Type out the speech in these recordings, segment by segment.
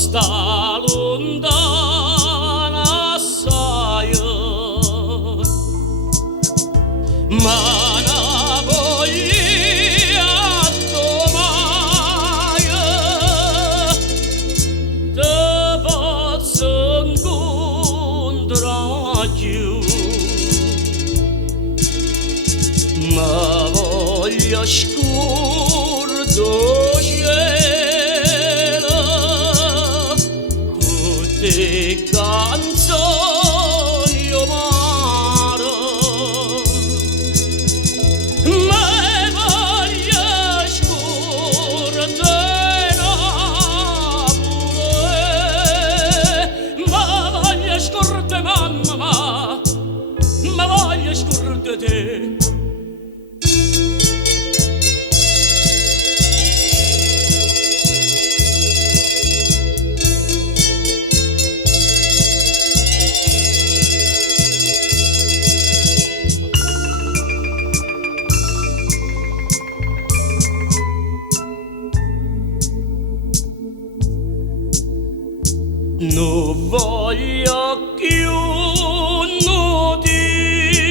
sta lontana assai, ma una voglia domai te posso incontrare più, ma voglio scurdo tutte canzoni amare, ma voglio scordare ma voglio scordare mamma, ma voglio scordare te. Non voglio più notizia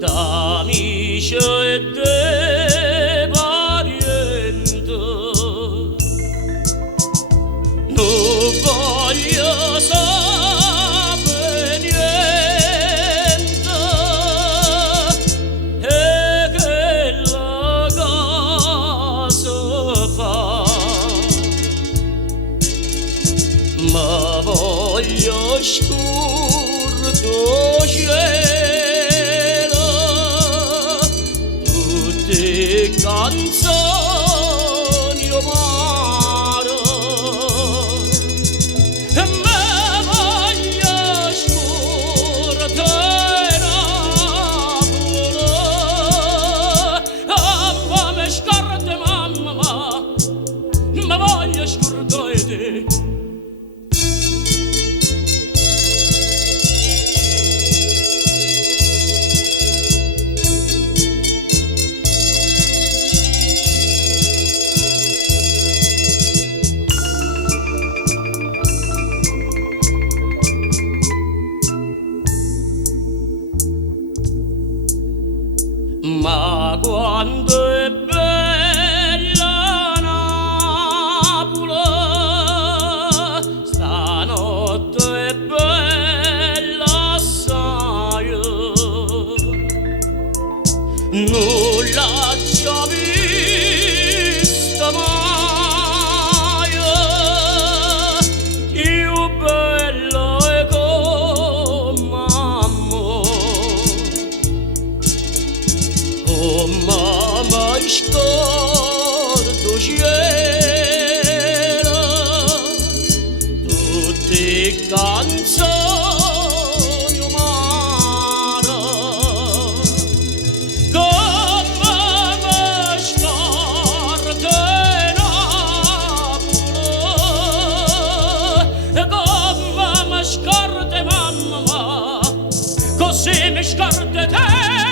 d'amici e de parenti, non voglio sapere niente e che la casa fa, ma voglio scurdo cielo tutte canzoni amare, ma voglio scordare Napoli, mi scorda mamma, ma voglio scordare te. Ma quando è bella Napoli, stanotte è bella assai, non l'ho già vista mai, più bella è come oh mamma, scordo cielo tutte canzoni amare, come mi scorda Napoli, come mi scorda mamma, così mi scorda te.